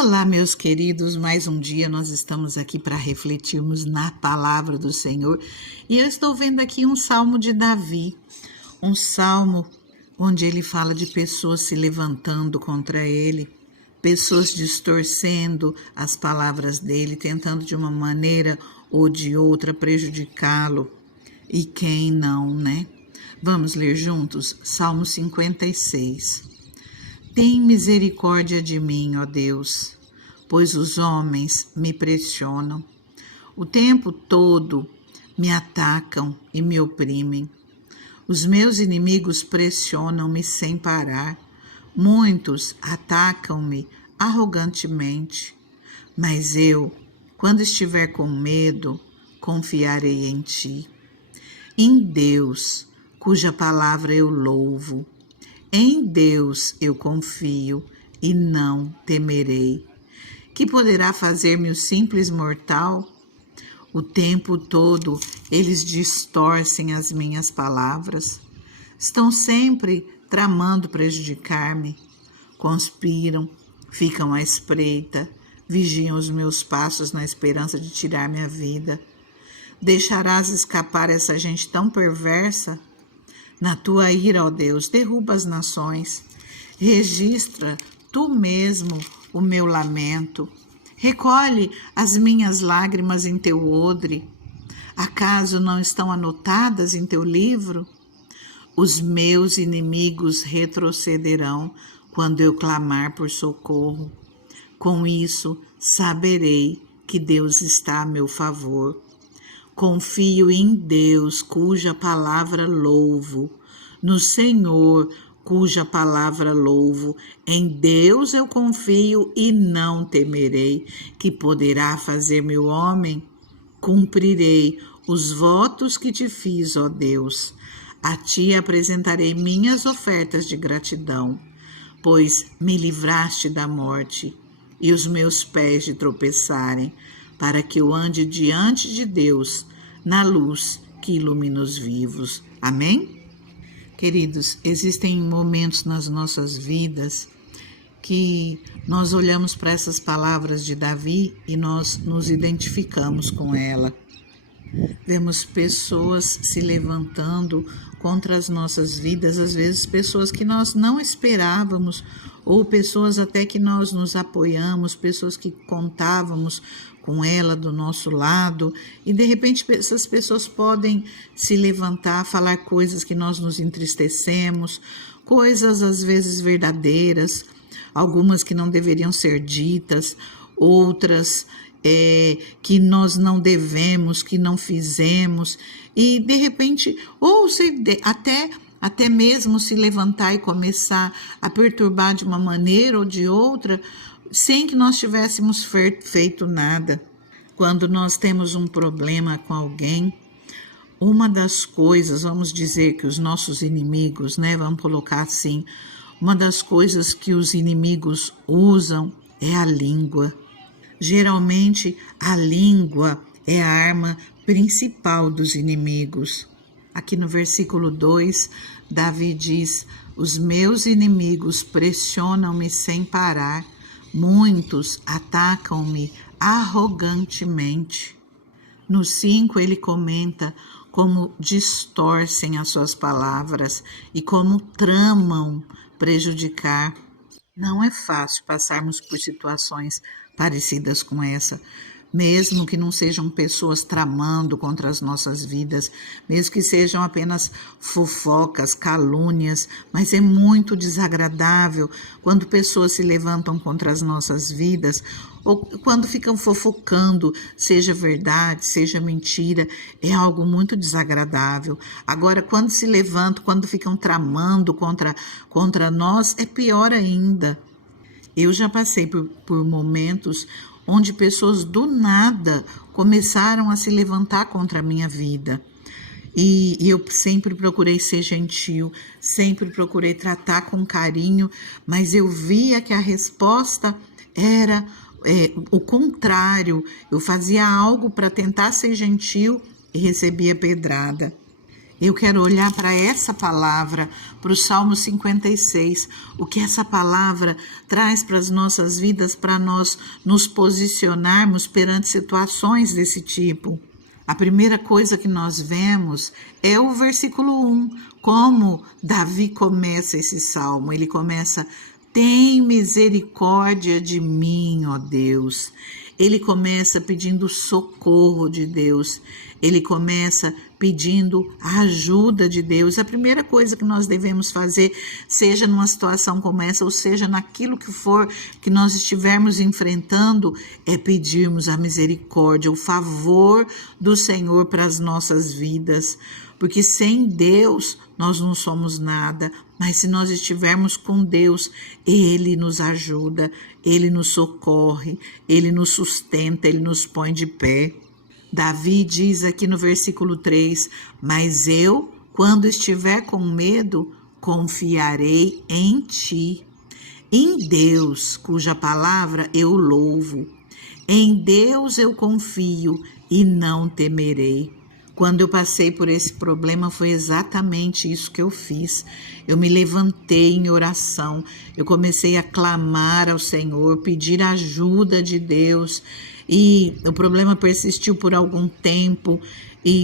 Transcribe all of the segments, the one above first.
Olá, meus queridos, mais um dia nós estamos aqui para refletirmos na palavra do Senhor e eu estou vendo aqui um salmo de Davi, um salmo onde ele fala de pessoas se levantando contra ele, pessoas distorcendo as palavras dele, tentando de uma maneira ou de outra prejudicá-lo. E quem não, né? Vamos ler juntos? Salmo 56. Tem misericórdia de mim, ó Deus, pois os homens me pressionam. O tempo todo me atacam e me oprimem. Os meus inimigos pressionam-me sem parar. Muitos atacam-me arrogantemente. Mas eu, quando estiver com medo, confiarei em Ti. Em Deus, cuja palavra eu louvo. Em Deus eu confio e não temerei. Que poderá fazer-me o simples mortal? O tempo todo eles distorcem as minhas palavras. Estão sempre tramando prejudicar-me. Conspiram, ficam à espreita, vigiam os meus passos na esperança de tirar minha vida. Deixarás escapar essa gente tão perversa? Na tua ira, ó Deus, derruba as nações. Registra tu mesmo o meu lamento. Recolhe as minhas lágrimas em teu odre. Acaso não estão anotadas em teu livro? Os meus inimigos retrocederão quando eu clamar por socorro. Com isso, saberei que Deus está a meu favor. Confio em Deus, cuja palavra louvo, no Senhor, cuja palavra louvo. Em Deus eu confio e não temerei, que poderá fazer-me o homem. Cumprirei os votos que te fiz, ó Deus. A ti apresentarei minhas ofertas de gratidão, pois me livraste da morte e os meus pés de tropeçarem, para que eu ande diante de Deus, na luz que ilumina os vivos. Amém? Queridos, existem momentos nas nossas vidas que nós olhamos para essas palavras de Davi e nós nos identificamos com ela. Vemos pessoas se levantando contra as nossas vidas, às vezes pessoas que nós não esperávamos, ou pessoas até que nós nos apoiamos, pessoas que contávamos com ela do nosso lado, e de repente essas pessoas podem se levantar, falar coisas que nós nos entristecemos, coisas às vezes verdadeiras, algumas que não deveriam ser ditas, outras que nós não devemos, que não fizemos, e de repente, ou até mesmo se levantar e começar a perturbar de uma maneira ou de outra, sem que nós tivéssemos feito nada. Quando nós temos um problema com alguém, uma das coisas, vamos dizer que os nossos inimigos, né, vamos colocar assim, uma das coisas que os inimigos usam é a língua. Geralmente, a língua é a arma principal dos inimigos. Aqui no versículo 2, Davi diz: os meus inimigos pressionam-me sem parar, muitos atacam-me arrogantemente. No 5, ele comenta como distorcem as suas palavras e como tramam prejudicar. Não é fácil passarmos por situações parecidas com essa, mesmo que não sejam pessoas tramando contra as nossas vidas, mesmo que sejam apenas fofocas, calúnias, mas é muito desagradável quando pessoas se levantam contra as nossas vidas ou quando ficam fofocando, seja verdade, seja mentira, é algo muito desagradável. Agora, quando se levantam, quando ficam tramando contra nós, é pior ainda. Eu já passei por momentos onde pessoas do nada começaram a se levantar contra a minha vida. E eu sempre procurei ser gentil, sempre procurei tratar com carinho, mas eu via que a resposta era o contrário. Eu fazia algo para tentar ser gentil e recebia pedrada. Eu quero olhar para essa palavra, para o Salmo 56, o que essa palavra traz para as nossas vidas, para nós nos posicionarmos perante situações desse tipo. A primeira coisa que nós vemos é o versículo 1, como Davi começa esse salmo. Ele começa: tem misericórdia de mim, ó Deus. Ele começa pedindo socorro de Deus. Ele começa pedindo a ajuda de Deus. A primeira coisa que nós devemos fazer, seja numa situação como essa, ou seja naquilo que for que nós estivermos enfrentando, é pedirmos a misericórdia, o favor do Senhor para as nossas vidas. Porque sem Deus nós não somos nada, mas se nós estivermos com Deus, Ele nos ajuda, Ele nos socorre, Ele nos sustenta, Ele nos põe de pé. Davi diz aqui no versículo 3, mas eu, quando estiver com medo, confiarei em Ti. Em Deus, cuja palavra eu louvo. Em Deus eu confio e não temerei. Quando eu passei por esse problema, foi exatamente isso que eu fiz. Eu me levantei em oração, eu comecei a clamar ao Senhor, pedir ajuda de Deus, e o problema persistiu por algum tempo,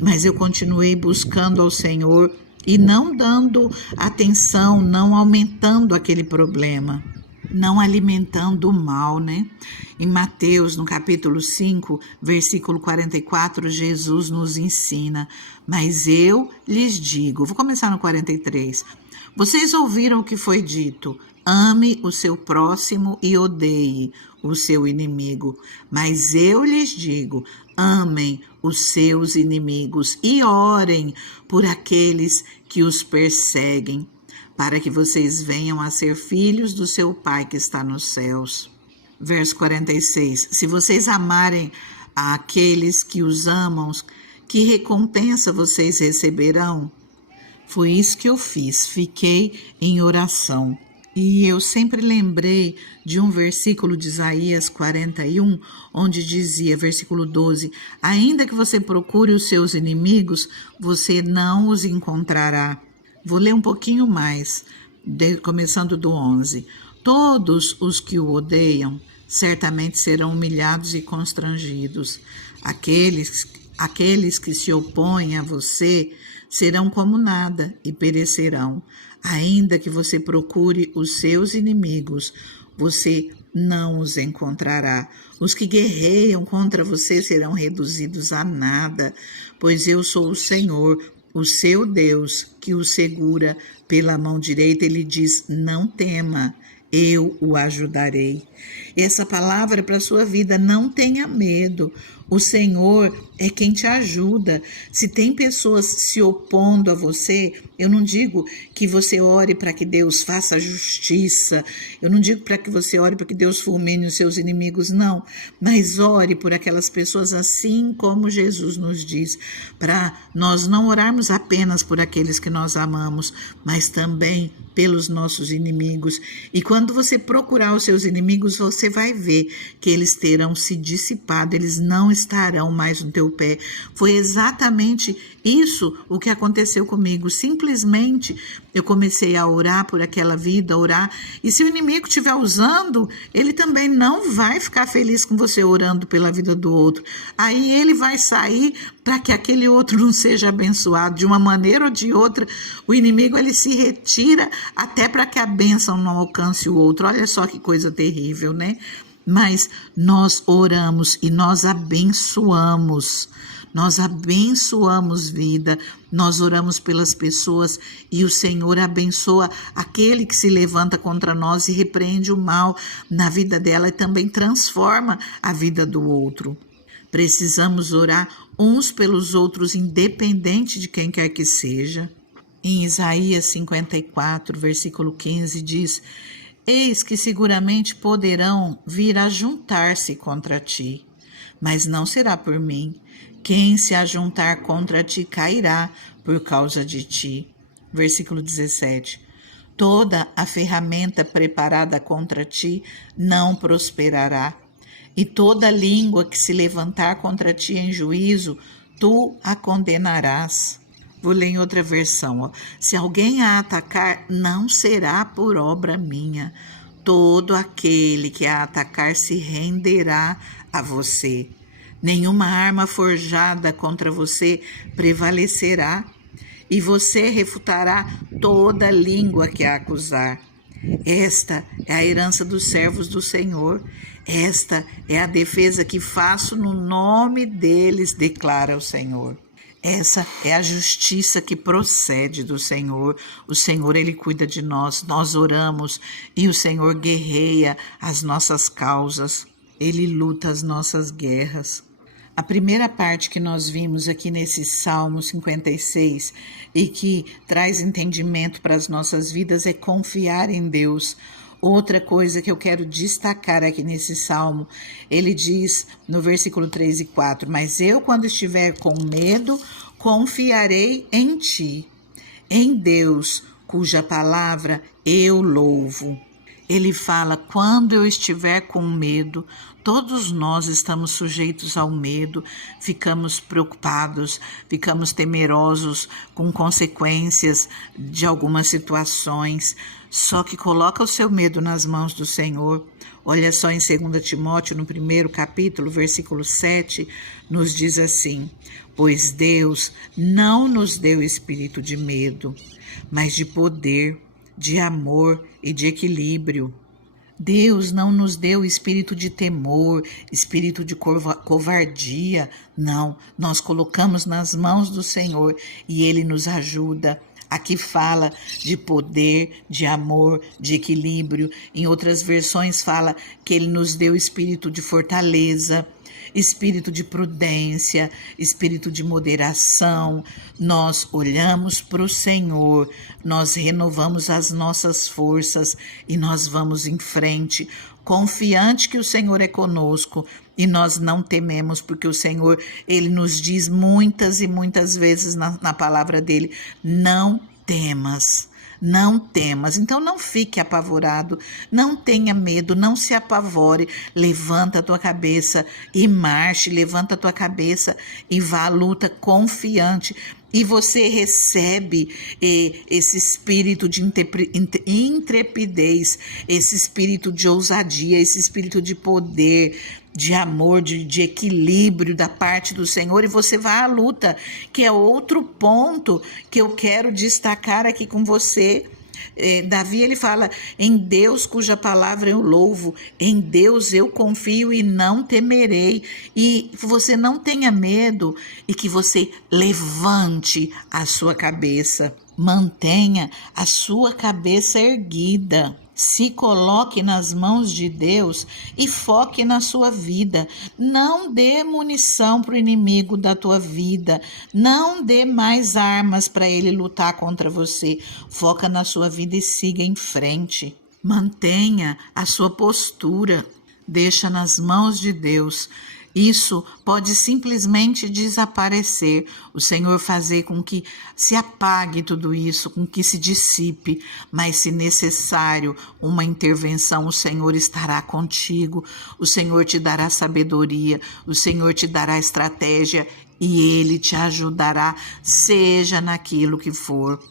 mas eu continuei buscando ao Senhor e não dando atenção, não aumentando aquele problema, não alimentando o mal, né? Em Mateus, no capítulo 5, versículo 44, Jesus nos ensina, mas eu lhes digo, vou começar no 43, vocês ouviram o que foi dito, ame o seu próximo e odeie o seu inimigo, mas eu lhes digo, amem os seus inimigos e orem por aqueles que os perseguem, para que vocês venham a ser filhos do seu Pai que está nos céus. Verso 46, se vocês amarem aqueles que os amam, que recompensa vocês receberão? Foi isso que eu fiz, fiquei em oração. E eu sempre lembrei de um versículo de Isaías 41, onde dizia, versículo 12, ainda que você procure os seus inimigos, você não os encontrará. Vou ler um pouquinho mais, começando do 11. Todos os que o odeiam certamente serão humilhados e constrangidos. Aqueles que se opõem a você serão como nada e perecerão. Ainda que você procure os seus inimigos, você não os encontrará. Os que guerreiam contra você serão reduzidos a nada, pois eu sou o Senhor, o seu Deus, que o segura pela mão direita. Ele diz, não tema, eu o ajudarei. Essa palavra é para a sua vida, não tenha medo. O Senhor é quem te ajuda. Se tem pessoas se opondo a você, eu não digo que você ore para que Deus faça justiça, eu não digo para que você ore para que Deus fulmine os seus inimigos, não. Mas ore por aquelas pessoas assim como Jesus nos diz, para nós não orarmos apenas por aqueles que nós amamos, mas também pelos nossos inimigos. E quando você procurar os seus inimigos, você vai ver que eles terão se dissipado, eles não estarão mais no teu pé. Foi exatamente isso o que aconteceu comigo. Simplesmente eu comecei a orar por aquela vida, orar. E se o inimigo estiver usando, ele também não vai ficar feliz com você orando pela vida do outro. Aí ele vai sair para que aquele outro não seja abençoado. De uma maneira ou de outra, o inimigo ele se retira até para que a bênção não alcance o outro. Olha só que coisa terrível, né? Mas nós oramos e nós abençoamos vida, nós oramos pelas pessoas e o Senhor abençoa aquele que se levanta contra nós e repreende o mal na vida dela e também transforma a vida do outro. Precisamos orar uns pelos outros, independente de quem quer que seja. Em Isaías 54, versículo 15, diz: eis que seguramente poderão vir a juntar-se contra ti, mas não será por mim. Quem se ajuntar contra ti cairá por causa de ti. Versículo 17. Toda a ferramenta preparada contra ti não prosperará, e toda língua que se levantar contra ti em juízo, tu a condenarás. Vou ler em outra versão, ó. Se alguém a atacar, não será por obra minha. Todo aquele que a atacar se renderá a você. Nenhuma arma forjada contra você prevalecerá, e você refutará toda língua que a acusar. Esta é a herança dos servos do Senhor. Esta é a defesa que faço no nome deles, declara o Senhor. Essa é a justiça que procede do Senhor. O Senhor, Ele cuida de nós. Nós oramos e o Senhor guerreia as nossas causas. Ele luta as nossas guerras. A primeira parte que nós vimos aqui nesse Salmo 56 e que traz entendimento para as nossas vidas é confiar em Deus. Outra coisa que eu quero destacar aqui nesse salmo, ele diz no versículo 3 e 4, mas eu, quando estiver com medo, confiarei em ti, em Deus, cuja palavra eu louvo. Ele fala, quando eu estiver com medo, todos nós estamos sujeitos ao medo, ficamos preocupados, ficamos temerosos com consequências de algumas situações. Só que coloca o seu medo nas mãos do Senhor. Olha só em 2 Timóteo, no 1º capítulo, versículo 7, nos diz assim, pois Deus não nos deu espírito de medo, mas de poder, de amor e de equilíbrio. Deus não nos deu espírito de temor, espírito de covardia. Não, nós colocamos nas mãos do Senhor e Ele nos ajuda. Aqui fala de poder, de amor, de equilíbrio. Em outras versões fala que Ele nos deu espírito de fortaleza, espírito de prudência, espírito de moderação. Nós olhamos para o Senhor, nós renovamos as nossas forças e nós vamos em frente, confiante que o Senhor é conosco e nós não tememos, porque o Senhor, Ele nos diz muitas e muitas vezes na palavra dEle, não temas. Não temas, então não fique apavorado, não tenha medo, não se apavore, levanta a tua cabeça e marche, levanta a tua cabeça e vá à luta confiante. E você recebe esse espírito de intrepidez, esse espírito de ousadia, esse espírito de poder, de amor, de equilíbrio da parte do Senhor, e você vai à luta, que é outro ponto que eu quero destacar aqui com você. Davi, ele fala, em Deus cuja palavra eu louvo, em Deus eu confio e não temerei. E você não tenha medo e que você levante a sua cabeça, mantenha a sua cabeça erguida. Se coloque nas mãos de Deus e foque na sua vida. Não dê munição para o inimigo da tua vida. Não dê mais armas para ele lutar contra você. Foca na sua vida e siga em frente. Mantenha a sua postura. Deixa nas mãos de Deus. Isso pode simplesmente desaparecer, o Senhor fazer com que se apague tudo isso, com que se dissipe, mas se necessário uma intervenção, o Senhor estará contigo, o Senhor te dará sabedoria, o Senhor te dará estratégia e Ele te ajudará, seja naquilo que for.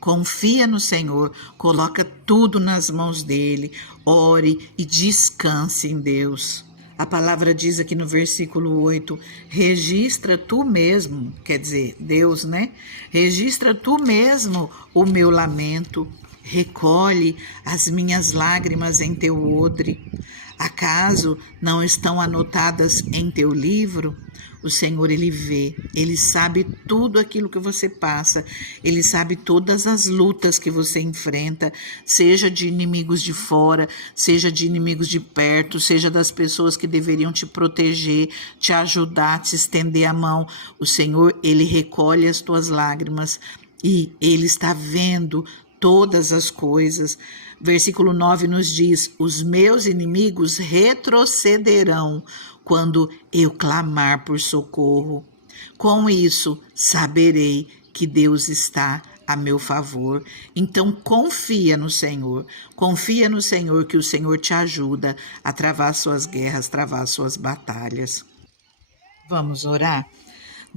Confia no Senhor, coloca tudo nas mãos dEle, ore e descanse em Deus. A palavra diz aqui no versículo 8, registra tu mesmo, quer dizer, Deus, né? Registra tu mesmo o meu lamento, recolhe as minhas lágrimas em teu odre. Acaso não estão anotadas em teu livro? O Senhor, Ele vê, Ele sabe tudo aquilo que você passa, Ele sabe todas as lutas que você enfrenta, seja de inimigos de fora, seja de inimigos de perto, seja das pessoas que deveriam te proteger, te ajudar, te estender a mão. O Senhor, Ele recolhe as tuas lágrimas e Ele está vendo todas as coisas. Versículo 9 nos diz, os meus inimigos retrocederão quando eu clamar por socorro. Com isso, saberei que Deus está a meu favor. Então, confia no Senhor que o Senhor te ajuda a travar suas guerras, travar suas batalhas. Vamos orar?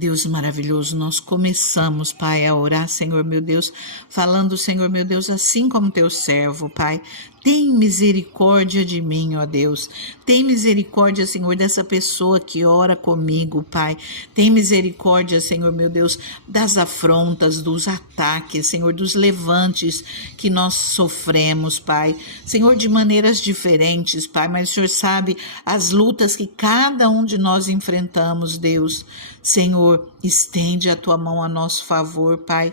Deus maravilhoso, nós começamos, Pai, a orar, Senhor meu Deus, falando, Senhor meu Deus, assim como teu servo, Pai. Tem misericórdia de mim, ó Deus. Tem misericórdia, Senhor, dessa pessoa que ora comigo, Pai. Tem misericórdia, Senhor meu Deus, das afrontas, dos ataques, Senhor, dos levantes que nós sofremos, Pai. Senhor, de maneiras diferentes, Pai, mas o Senhor sabe as lutas que cada um de nós enfrentamos, Deus. Senhor, estende a tua mão a nosso favor, Pai.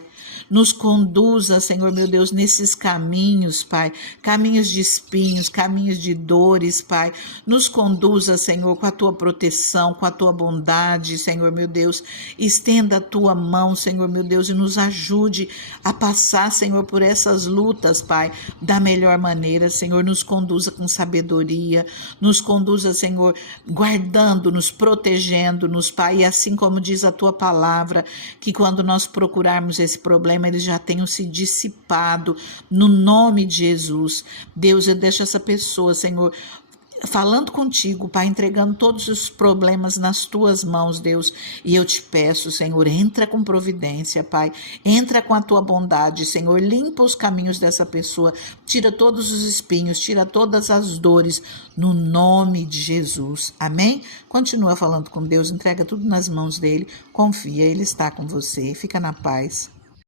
Nos conduza, Senhor meu Deus, nesses caminhos, Pai, caminhos de espinhos, caminhos de dores, Pai. Nos conduza, Senhor, com a tua proteção, com a tua bondade, Senhor meu Deus. Estenda a tua mão, Senhor meu Deus, e nos ajude a passar, Senhor, por essas lutas, Pai, da melhor maneira. Senhor, nos conduza com sabedoria, nos conduza, Senhor, guardando-nos, protegendo-nos, Pai, e assim como diz a tua palavra, que quando nós procurarmos esse problema, eles já tenham se dissipado, no nome de Jesus. Deus, eu deixo essa pessoa, Senhor, falando contigo, Pai, entregando todos os problemas nas tuas mãos, Deus, e eu te peço, Senhor, entra com providência, Pai, entra com a tua bondade, Senhor, limpa os caminhos dessa pessoa, tira todos os espinhos, tira todas as dores, no nome de Jesus, amém? Continua falando com Deus, entrega tudo nas mãos dele, confia, ele está com você, fica na paz.